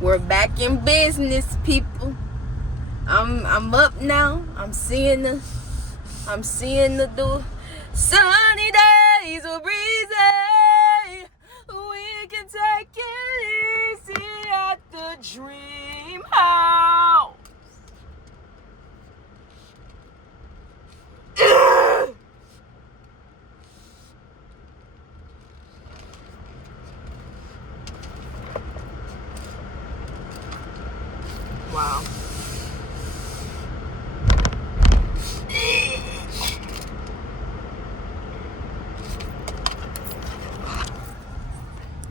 We're back in business, people. I'm up now. I'm seeing the sunny days are breezy. We can take it easy at the dream house. Wow.